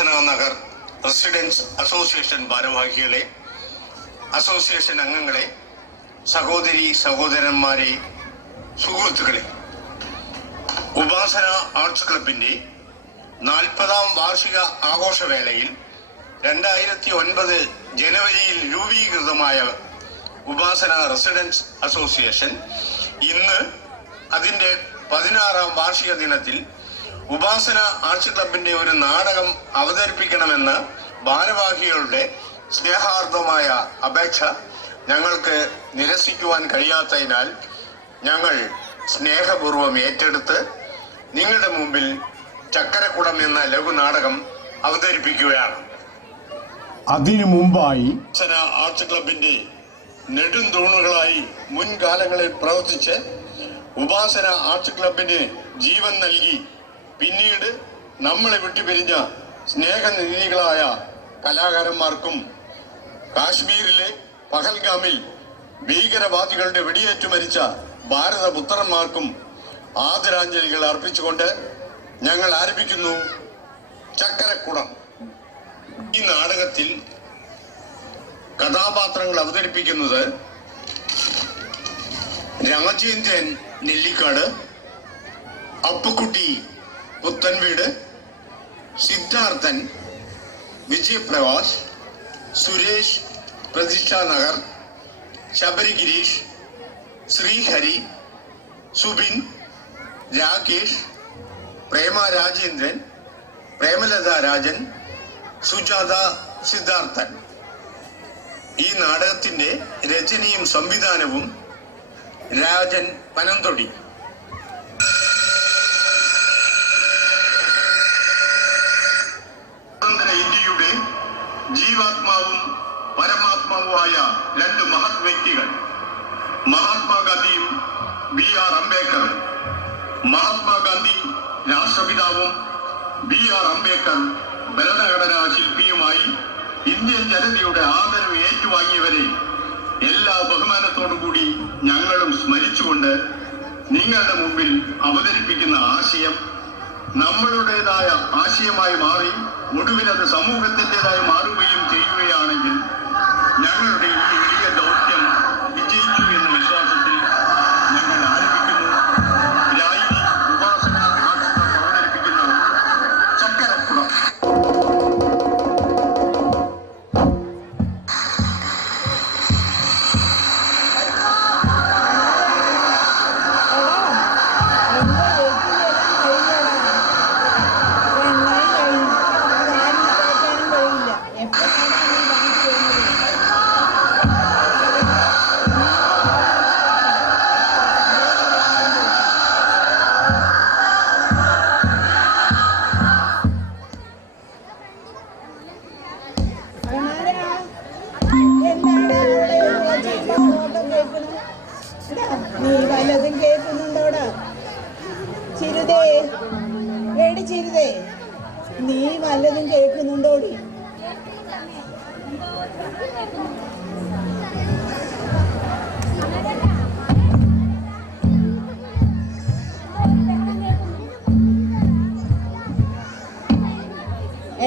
ഉപാസന Nagar residence association ഭാരവാഹികളെ, association അംഗങ്ങളെ, സഹോദരി സഹോദരന്മാരെ, സുഹൃത്തുക്കളെ, ഉപാസന ആർട്സ് ക്ലബിന്റെ 40ാം വാർഷിക ആഘോഷവേളയിൽ 2009 ജനുവരിയിൽ രൂപീകൃതമായ ഉപാസന റെസിഡൻസ് അസോസിയേഷൻ ഇന്ന് അതിൻ്റെ 16ാം വാർഷിക ദിനത്തിൽ ഉപാസന ആർട്സ് ക്ലബിന്റെ ഒരു നാടകം അവതരിപ്പിക്കണമെന്ന് ഭാരവാഹികളുടെ സ്നേഹാർദ്ദമായ അപേക്ഷ ഞങ്ങൾക്ക് നിരസിക്കുവാൻ കഴിയാത്തതിനാൽ ഞങ്ങൾ സ്നേഹപൂർവ്വം ഏറ്റെടുത്ത് നിങ്ങളുടെ മുമ്പിൽ ചക്കരക്കുടം എന്ന ലഘുനാടകം അവതരിപ്പിക്കുകയാണ്. അതിനു മുമ്പായി ഉപാസന ആർട്സ് ക്ലബിന്റെ നെടുംതൂണുകളായി മുൻകാലങ്ങളിൽ പ്രവർത്തിച്ച് ഉപാസന ആർട്സ് ക്ലബിന് ജീവൻ നൽകി പിന്നീട് നമ്മളെ വിട്ടുപിരിഞ്ഞ സ്നേഹനിധികളായ കലാകാരന്മാർക്കും കാശ്മീരിലെ പഹൽഗാമിൽ ഭീകരവാദികളുടെ വെടിയേറ്റു മരിച്ച ഭാരതപുത്രന്മാർക്കും ആദരാഞ്ജലികൾ അർപ്പിച്ചുകൊണ്ട് ഞങ്ങൾ ആരംഭിക്കുന്നു ചക്കരക്കുടം. ഈ നാടകത്തിൽ കഥാപാത്രങ്ങൾ അവതരിപ്പിക്കുന്നത് രാജേന്ദ്രൻ നെല്ലിക്കാട്, അപ്പുക്കുട്ടി പുത്തൻവീട്, സിദ്ധാർത്ഥൻ വിജയപ്രകാശ്, സുരേഷ് പ്രതിഷ്ഠാ നഗർ, ശബരി ഗിരീഷ്, ശ്രീഹരി, സുബിൻ, രാകേഷ്, പ്രേമ രാജേന്ദ്രൻ, പ്രേമലത രാജൻ, സുജാത സിദ്ധാർത്ഥൻ. ഈ നാടകത്തിന്റെ രചനയും സംവിധാനവും രാജൻ പനന്തൊടി. സ്വതന്ത്ര ഇന്ത്യയുടെ ജീവാത്മാവും പരമാത്മാവുമായ രണ്ട് മഹത് വ്യക്തികൾ, മഹാത്മാഗാന്ധിയും B.R. അംബേദ്കറും. മഹാത്മാഗാന്ധി രാഷ്ട്രപിതാവും B.R. അംബേദ്കർ ഭരണഘടനാ ശില്പിയുമായി ഇന്ത്യൻ ജനതയുടെ ആദരവ് ഏറ്റുവാങ്ങിയവരെ എല്ലാ ബഹുമാനത്തോടും കൂടി ഞങ്ങളും സ്മരിച്ചുകൊണ്ട് നിങ്ങളുടെ മുമ്പിൽ അവതരിപ്പിക്കുന്ന ആശയം നമ്മളുടേതായ ആശയമായി മാറി ഒടുവിൽ അത് സമൂഹത്തിൻ്റെതായി മാറുകയും ചെയ്യുകയാണെങ്കിൽ ഞങ്ങളുടെ ഈ വലിയ ദൗത്യം വിജയിച്ചു എന്ന വിശ്വാസത്തിൽ ഞങ്ങൾ ആരംഭിക്കുന്നു. രായിനി ഉപാസന ആർട്സ് ക്ലബ് അവതരിപ്പിക്കുന്ന ചക്കരക്കുടം. നീ വല്ലതും കേൾക്കുന്നുണ്ടോടാ? ചിരുതേ, എടി ചിരുതേ, നീ വല്ലതും കേൾക്കുന്നുണ്ടോടി?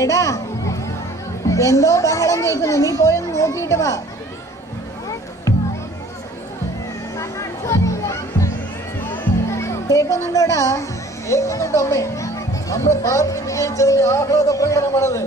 എടാ, എന്തോ ബഹളം കേൾക്കുന്നു, നീ പോയൊന്ന് നോക്കിയിട്ട് വാ. കേൾക്കുന്നുണ്ടോടാ? കേൾക്കുന്നുണ്ട് അമ്മേ. നമ്മുടെ പാർട്ടി വിജയിച്ചതിന്റെ ആഹ്ലാദ പ്രകടനമാണത്.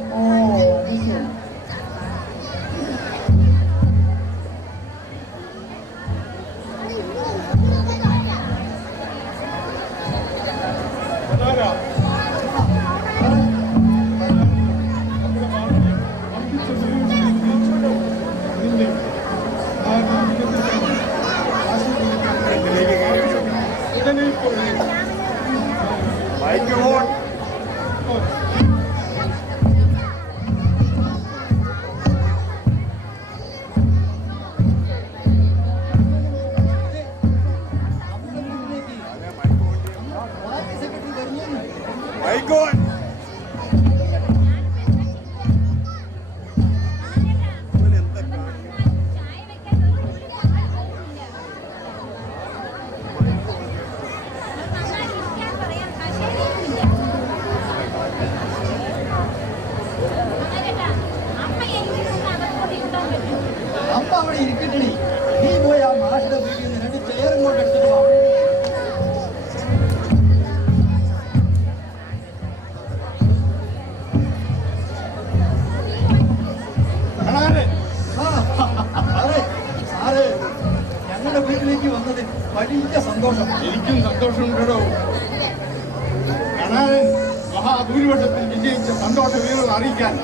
മഹാഭൂരിപക്ഷത്തിൽ വിജയിച്ച സന്തോഷ വീരങ്ങൾ അറിയിക്കാൻ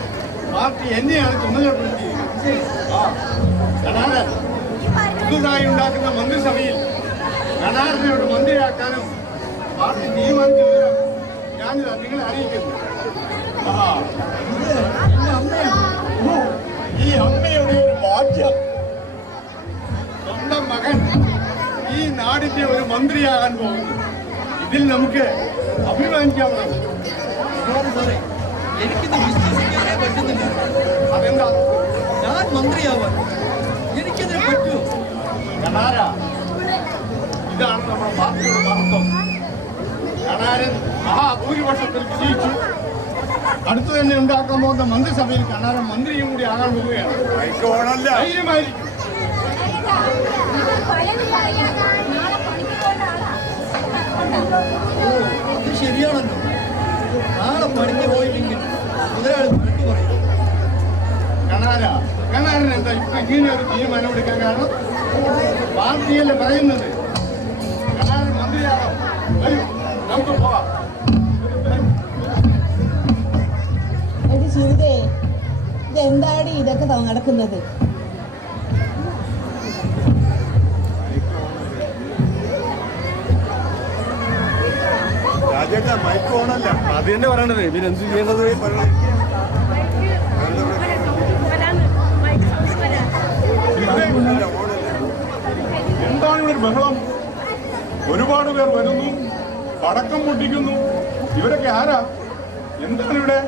പാർട്ടി എന്നെയാണ് ചുമതലപ്പെടുത്തിയിരിക്കുന്നത്. കണാരൻ പുതുതായി ഉണ്ടാക്കുന്ന മന്ത്രിസഭയിൽ കണാരനെ ഒരു മന്ത്രിയാക്കാനും പാർട്ടി തീരുമാനിച്ച വിവരം ഞാനിതാ നിങ്ങളെ അറിയിക്കുന്നു. ഈ അമ്മയുടെ ഒരു ഭാഗ്യം, സ്വന്തം മകൻ ഈ നാടിന്റെ ഒരു മന്ത്രിയാകാൻ പോകുന്നു. ഇതിൽ നമുക്ക് അഭിമാനിക്കാവുന്നത്. സാറേ, എനിക്കിത് വിശ്വസിക്കാനേ പറ്റുന്നില്ല. അതെന്താ? ഞാൻ മന്ത്രിയാവാൻ എനിക്കതിന് പറ്റുമോ? കണാര, ഇതാണ് നമ്മുടെ പാർട്ടിയുടെ മഹത്വം. കണാരൻ മഹാഭൂരിപക്ഷത്തിൽ വിജയിച്ചു. അടുത്തു തന്നെ ഉണ്ടാക്കാൻ പോകുന്ന മന്ത്രിസഭയിൽ കണാരൻ മന്ത്രിയും കൂടി ആകാൻ പോവുകയാണ്. ധൈര്യമായിരിക്കും. അത് ശരിയാണല്ലോ. നാളെ പണിക്ക് പോയില്ലെങ്കിൽ മുതലാളി പണിക്ക് പറയും. കണാരൻ എന്താ ഇപ്പൊ ഇങ്ങനെ ഒരു തീരുമാനം എടുക്കാൻ കാരണം? പാർട്ടിയല്ലേ പറയുന്നത്. കണാരൻ മന്ത്രിയാകാം. വരൂ, നമുക്ക് പോവാം. എടി സുരിതേ, ഇതെന്താടി ഇതൊക്കെ നടക്കുന്നത്? അത് തന്നെ പറയണത്. പിന്നെ എന്ത് ചെയ്യുന്നത്? എന്താണ് ഇവിടെ ബഹളം? ഒരുപാട് പേർ വരുന്നു, പടക്കം പൊട്ടിക്കുന്നു. ഇവരൊക്കെ ആരാ? എന്താണ് ഇവിടെ?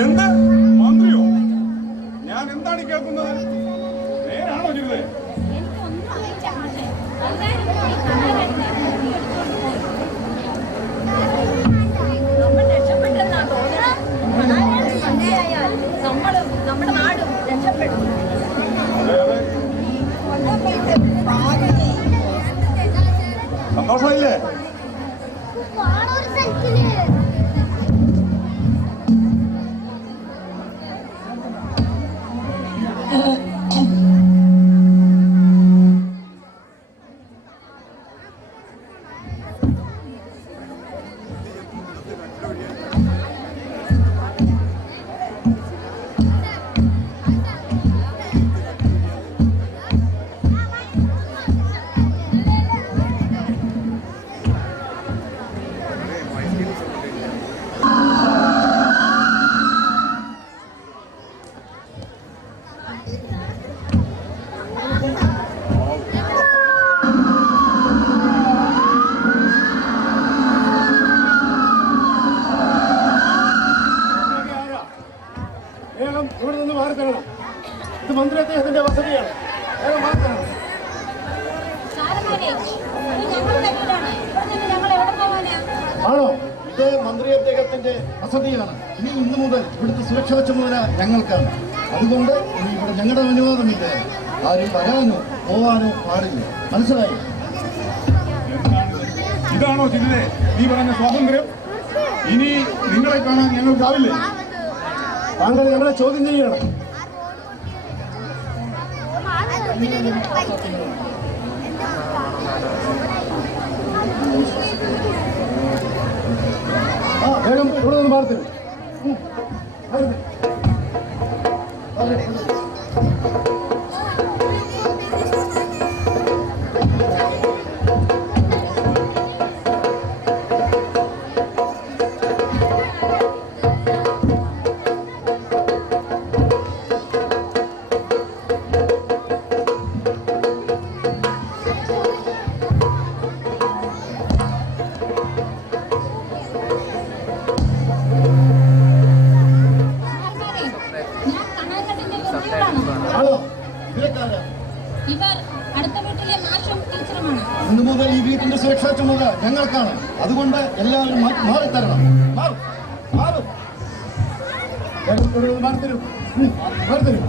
എന്ത് മന്ത്രിയോ? ഞാൻ എന്താണ് കേൾക്കുന്നത്? നേരാണോ ചെയ്തത്? നമ്മുടെ നാട് രക്ഷപ്പെടും. സന്തോഷമായില്ലേ? ഇവിടെ നിന്ന് മാറി തരണം. ഇത് മന്ത്രി അദ്ദേഹത്തിന്റെ വസതിയാണ്. വേഗം മാറി തരണം. ആണോ? ഇത് മന്ത്രി അദ്ദേഹത്തിന്റെ വസതിയാണ്. ഇനി ഇന്നു മുതൽ ഇവിടുത്തെ സുരക്ഷാ ചുമതല ഞങ്ങൾക്കാണ്. അതുകൊണ്ട് ഇനി ഇവിടെ ഞങ്ങളുടെ അനുവാദമില്ല. ആരും വരാനോ പോവാനോ പാടില്ല. മനസ്സിലായി? ഇതാണോ ചിന്തേ നീ പറഞ്ഞ സ്വാതന്ത്ര്യം? ഇനി നിങ്ങളെ കാണാൻ ഞങ്ങൾക്കാവില്ലേ? താങ്കൾ ഞങ്ങളെ ചോദ്യം ചെയ്യണം. വേഗം ഇവിടെ നിന്ന് മാറി തരും. ഇന്നു മുതൽ ഈ വീട്ടിന്റെ സുരക്ഷാ ചുമതല ഞങ്ങൾക്കാണ്. അതുകൊണ്ട് എല്ലാവരും മാറിത്തരണം. മാറും മാറും മാറിത്തരും മാറിത്തരും.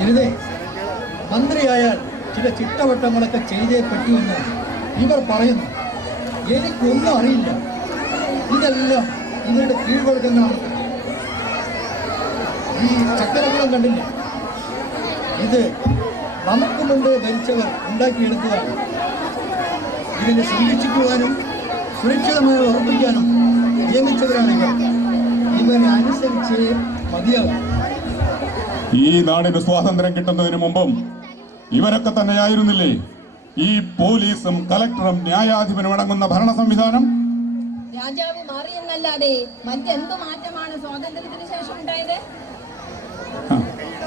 ചിലതേ മന്ത്രിയായാൽ ചില ചിട്ടവട്ടങ്ങളൊക്കെ ചെയ്തേ പറ്റുമെന്ന് ഇവർ പറയുന്നു. എനിക്കൊന്നും അറിയില്ല. ഇതെല്ലാം ഇവരുടെ കീഴ്വഴക്കങ്ങളാണ്. ഈ ചക്കരക്കുളം കണ്ടില്ലേ? ഇത് നമുക്ക് മുമ്പ് ഭരിച്ചവർ ഉണ്ടാക്കിയെടുത്തതാണ്. ഇതിനെ സംരക്ഷിക്കുവാനും സുരക്ഷിതമായി ഉറപ്പിക്കാനും നിയമിച്ചവരാണ് ഇവർ. ഇവരെ അനുസരിച്ചേ മതിയാകും. ഈ നാടിന് സ്വാതന്ത്ര്യം കിട്ടുന്നതിന് മുമ്പും ഇവരൊക്കെ തന്നെയായിരുന്നില്ലേ ഈ പോലീസും കലക്ടറും ന്യായാധിപനും അടങ്ങുന്ന ഭരണ സംവിധാനം? രാജാവ് മാറിയെന്നല്ലാതെ മറ്റെന്തു മാറ്റമാണ് സ്വാതന്ത്ര്യത്തിന് ശേഷം ഉണ്ടായത്?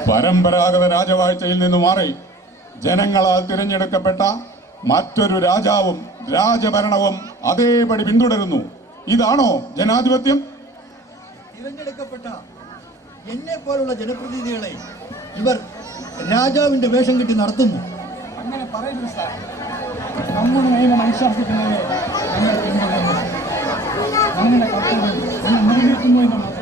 പരമ്പരാഗത രാജവാഴ്ചയിൽ നിന്ന് മാറി ജനങ്ങളാൽ തിരഞ്ഞെടുക്കപ്പെട്ട മറ്റൊരു രാജാവും രാജഭരണവും അതേപടി പിന്തുടരുന്നു. ഇതാണോ ജനാധിപത്യം? തിരഞ്ഞെടുക്കപ്പെട്ട എന്നെ പോലുള്ള ജനപ്രതിനിധികളെ ഇവർ രാജാവിന്റെ വേഷം കെട്ടി നടത്തുന്നു. അങ്ങനെ പറയുന്നു സാർ. നമ്മുടെ നിയമം അനുശാസിക്കുന്നത് ഞങ്ങൾ പിന്തുടരുന്നു. ഞങ്ങളുടെ കർത്തവ്യം ഞങ്ങൾ നിറവേറ്റുന്നു എന്ന് മാത്രം.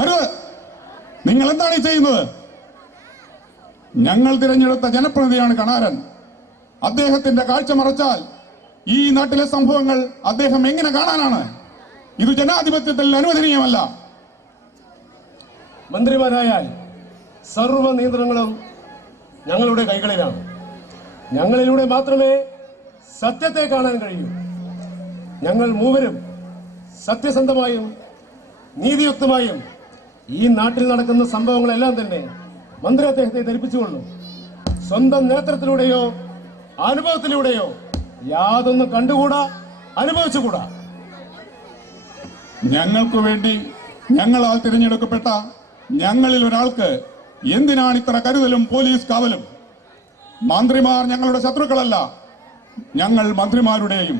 അരുത്! നിങ്ങൾ എന്താണ് ഈ ചെയ്യുന്നത്? ഞങ്ങൾ തിരഞ്ഞെടുത്ത ജനപ്രതിനിധിയാണ് കണാരൻ. അദ്ദേഹത്തിന്റെ കാഴ്ച മറച്ചാൽ ഈ നാട്ടിലെ സംഭവങ്ങൾ അദ്ദേഹം എങ്ങനെ കാണാനാണ്? ഇത് ജനാധിപത്യത്തിൽ അനുവദനീയമല്ല. മന്ത്രിമാരായാൽ സർവ്വ നിയന്ത്രണങ്ങളും ഞങ്ങളുടെ കൈകളിലാണ്. ഞങ്ങളിലൂടെ മാത്രമേ സത്യത്തെ കാണാൻ കഴിയൂ. ഞങ്ങൾ മൂവരും സത്യസന്ധമായും നീതിയുക്തമായും ഈ നാട്ടിൽ നടക്കുന്ന സംഭവങ്ങളെല്ലാം തന്നെ മന്ത്രി അദ്ദേഹത്തെ ധരിപ്പിച്ചുകൊള്ളും. സ്വന്തം നേതൃത്വത്തിലൂടെയോ അനുഭവത്തിലൂടെയോ യാതൊന്നും കണ്ടുകൂടാ, അനുഭവിച്ചുകൂടാ. ഞങ്ങൾക്ക് വേണ്ടി ഞങ്ങളാൽ തിരഞ്ഞെടുക്കപ്പെട്ട ഞങ്ങളിൽ ഒരാൾക്ക് എന്തിനാണ് ഇത്ര കരുതലും പോലീസ് കാവലും? മന്ത്രിമാർ ഞങ്ങളുടെ ശത്രുക്കളല്ല, ഞങ്ങൾ മന്ത്രിമാരുടെയും.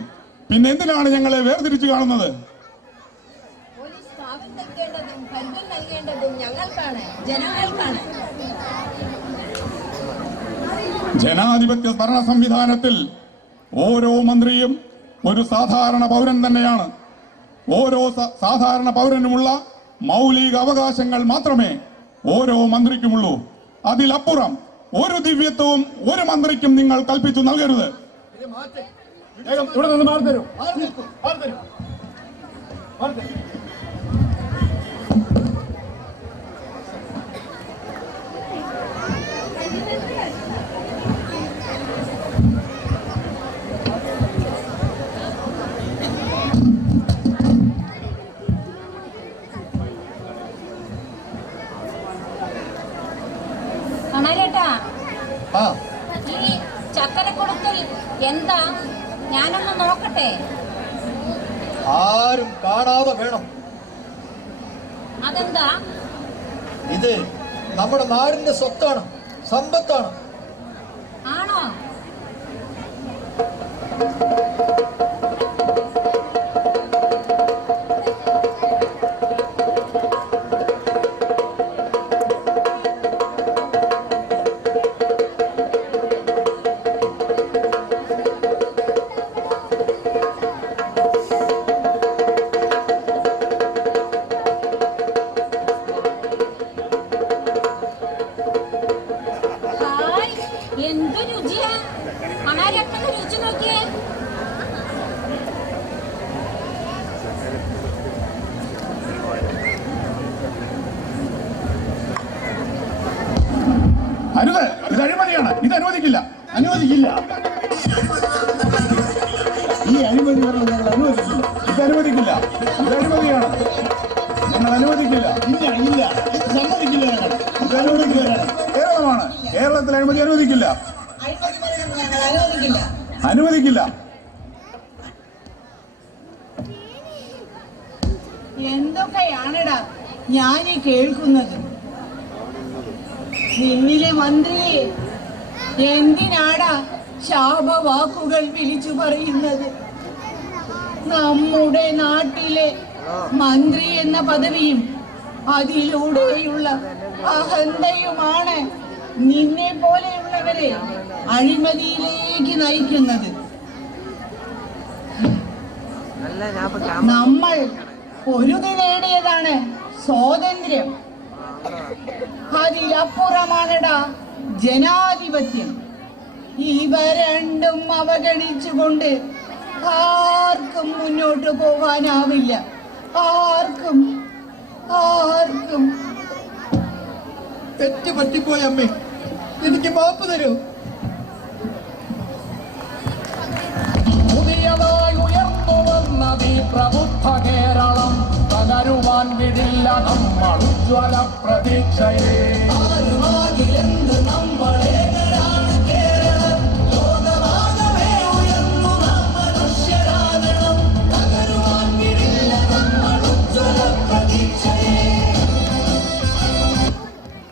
പിന്നെ എന്തിനാണ് ഞങ്ങളെ വേർതിരിച്ചു കാണുന്നത്? പോലീസ് കാവൽ നൽകേണ്ടതും കരുതൽ നൽകേണ്ടതും ഞങ്ങൾക്കാണ്, ജനങ്ങൾക്കാണ്. ജനാധിപത്യ ഭരണ സംവിധാനത്തിൽ ഓരോ മന്ത്രിയും ഒരു സാധാരണ പൗരൻ തന്നെയാണ്. ഓരോ സാധാരണ പൗരനുമുള്ള മൗലിക അവകാശങ്ങൾ മാത്രമേ ഓരോ മന്ത്രിക്കുമുള്ളൂ. അതിലപ്പുറം ഒരു ദിവ്യത്വവും ഒരു മന്ത്രിക്കും നിങ്ങൾ കൽപ്പിച്ചു നൽകരുത്. ഇവിടെ നിന്ന് മാറി തരൂ. കണാരേട്ടാ, ആ, ഈ ചക്കരക്കുളത്തിൽ എന്താ? ഞാനൊന്ന് നോക്കട്ടെ. ആരും കാണാതെ വേണം. അതെന്താ? ഇത് നമ്മുടെ നാടിന്റെ സ്വത്താണ്, സമ്പത്താണ്. ആണോ? എന്തു രുചിയാ! കണാരട്ടൊന്ന് രുചി നോക്കിയേ. അരുത്! ഇത് അഴിമതിയാണ്. ഇത് അനുവദിക്കില്ല, അനുവദിക്കില്ല. ഈ അഴിമതി ഞങ്ങൾ അനുവദിക്കില്ല. ഇത് അനുവദിക്കില്ല. ഇത് അഴിമതിയാണ്. ഞങ്ങൾ അനുവദിക്കില്ല. ഇല്ല, ഇല്ല, ഇത് സമ്മതിക്കില്ല. ഇത് അനുവദിക്കില്ല. കേരളമാണ്. കേരളത്തിൽ അഴിമതി അനുവദിക്കില്ല. അനുവദിക്കില്ല. എന്തൊക്കെയാണെടാ ഞാനീ കേൾക്കുന്നത്? നിന്നിലെ മന്ത്രിയെ എന്തിനാടാ ശാപവാക്കുകൾ വിളിച്ചു പറയുന്നത്? നമ്മുടെ നാട്ടിലെ മന്ത്രി എന്ന പദവിയും അതിലൂടെയുള്ള അഹന്തയുമാണ് നിന്നെ പോലെയുള്ളവരെ നാട്ടുകാരെ അഴിമതിയിലേക്ക് നയിക്കുന്നത്. നമ്മൾ പൊരുതി നേടിയതാണ് സ്വാതന്ത്ര്യം. അതിലപ്പുറമാണടാ ജനാധിപത്യം. ഇവ രണ്ടും അവഗണിച്ചുകൊണ്ട് ആർക്കും മുന്നോട്ട് പോകാനാവില്ല. ആർക്കും ആർക്കും. തെറ്റ് പറ്റിപ്പോയ അമ്മേ, എനിക്ക് മാപ്പ് തരൂ. പുതിയതായി ഉയർന്നു വന്നതീ പ്രബുദ്ധ കേരളം തകരുവാൻ വിടില്ല നമ്മൾ ഉജ്ജ്വല പ്രതീക്ഷയെ.